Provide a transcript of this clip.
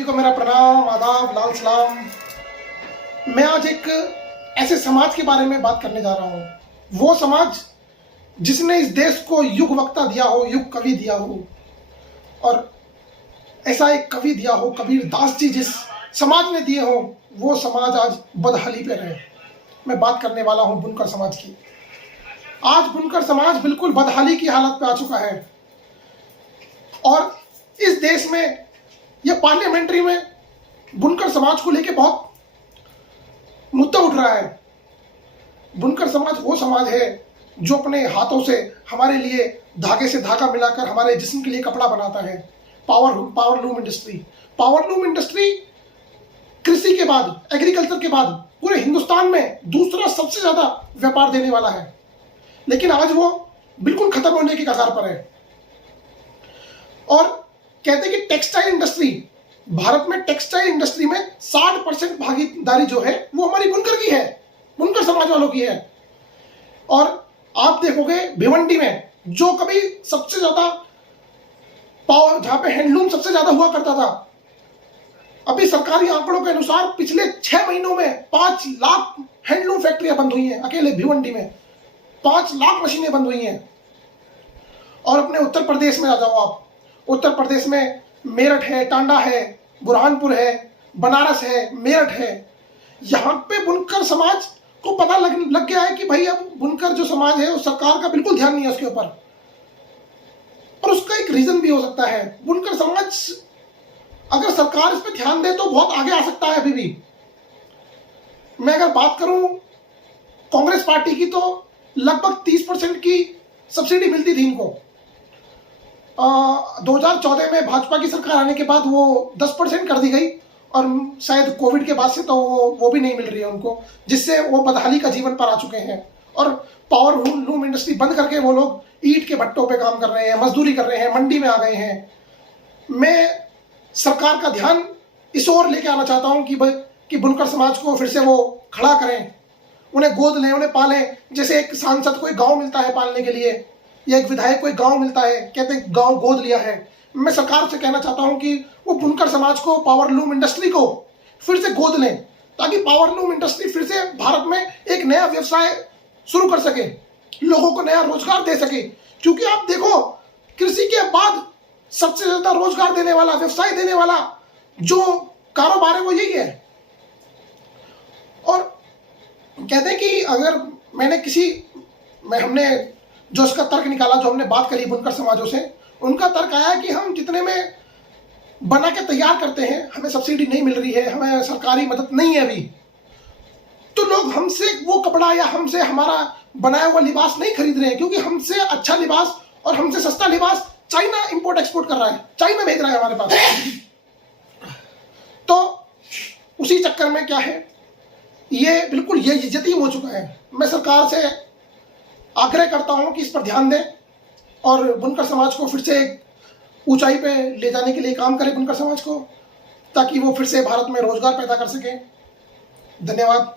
सभी को मेरा प्रणाम, आदाब, लाल सलाम। मैं आज एक ऐसे समाज के बारे में बात करने जा रहा हूँ। वो समाज जिसने इस देश को युग वक्ता दिया हो, युग कवि दिया हो, और ऐसा एक कवि दिया हो, कबीर दास जी जिस समाज ने दिए हो, वो समाज आज बदहाली पे रहे। मैं बात करने वाला हूँ बुनकर समाज की। आज बुनकर समाज बिल्कुल बदहाली की हालत पे आ चुका है और इस देश में या पार्लियामेंट्री में बुनकर समाज को लेके बहुत मुद्दा उठ रहा है। बुनकर समाज वो समाज है जो अपने हाथों से हमारे लिए धागे से धागा मिलाकर हमारे जिस्म के लिए कपड़ा बनाता है। पावर लूम इंडस्ट्री कृषि के बाद, एग्रीकल्चर के बाद पूरे हिंदुस्तान में दूसरा सबसे ज्यादा व्यापार देने वाला है, लेकिन आज वो बिल्कुल खत्म होने की कगार पर है। और कहते हैं कि टेक्सटाइल इंडस्ट्री, भारत में टेक्सटाइल इंडस्ट्री में 60% भागीदारी जो है वो हमारी बुनकर की है, बुनकर समाज वालों की है। और आप देखोगे भिवंडी में जो कभी सबसे ज्यादा पावर, जहां पे हैंडलूम सबसे ज्यादा हुआ करता था, अभी सरकारी आंकड़ों के अनुसार पिछले 6 महीनों में 5 लाख हैंडलूम फैक्ट्रियां बंद हुई हैं। अकेले भिवंडी में 5 लाख मशीनें बंद हुई हैं। और अपने उत्तर प्रदेश में आ जाओ आप, उत्तर प्रदेश में मेरठ है, टांडा है, बुरहानपुर है, बनारस है, मेरठ है। यहाँ पे बुनकर समाज को पता लग गया है कि भाई अब बुनकर जो समाज है उस सरकार का बिल्कुल ध्यान नहीं है उसके ऊपर। और उसका एक रीजन भी हो सकता है, बुनकर समाज अगर सरकार इस पर ध्यान दे तो बहुत आगे आ सकता है। अभी भी मैं अगर बात करूं कांग्रेस पार्टी की, तो लगभग 30% की सब्सिडी मिलती थी इनको। 2014 में भाजपा की सरकार आने के बाद वो 10% कर दी गई, और शायद कोविड के बाद से तो वो भी नहीं मिल रही है उनको, जिससे वो बदहाली का जीवन पर आ चुके हैं। और पावर लूम इंडस्ट्री बंद करके वो लोग ईंट के भट्टों पे काम कर रहे हैं, मजदूरी कर रहे हैं, मंडी में आ गए हैं। मैं सरकार का ध्यान इस ओर लेके आना चाहता हूं कि बुनकर समाज को फिर से वो खड़ा करें, उन्हें गोद लें, उन्हें पालें। जैसे एक सांसद को एक गाँव मिलता है पालने के लिए, या एक विधायक को एक गाँव मिलता है, कहते हैं गाँव गोद लिया है। मैं सरकार से कहना चाहता हूं कि वो बुनकर समाज को, पावर लूम इंडस्ट्री को फिर से गोद लें, ताकि पावर लूम इंडस्ट्री फिर से भारत में एक नया व्यवसाय शुरू कर सके, लोगों को नया रोजगार दे सके। क्योंकि आप देखो, कृषि के बाद सबसे ज्यादा रोजगार देने वाला, व्यवसाय देने वाला जो कारोबार है वो यही है। और कहते हैं कि अगर हमने जो उसका तर्क निकाला, जो हमने बात करी बुनकर समाजों से, उनका तर्क आया कि हम जितने में बना के तैयार करते हैं, हमें सब्सिडी नहीं मिल रही है, हमें सरकारी मदद नहीं है अभी, तो लोग हमसे वो कपड़ा या हमसे हमारा बनाया हुआ लिबास नहीं खरीद रहे हैं, क्योंकि हमसे अच्छा लिबास और हमसे सस्ता लिबास चाइना इंपोर्ट एक्सपोर्ट कर रहा है, चाइना भेज रहा है हमारे पास। तो उसी चक्कर में क्या है, ये बिल्कुल ये यतीम हो चुका है। मैं सरकार से आग्रह करता हूं कि इस पर ध्यान दें और बुनकर समाज को फिर से एक ऊंचाई पे ले जाने के लिए काम करें बुनकर समाज को, ताकि वो फिर से भारत में रोजगार पैदा कर सके। धन्यवाद।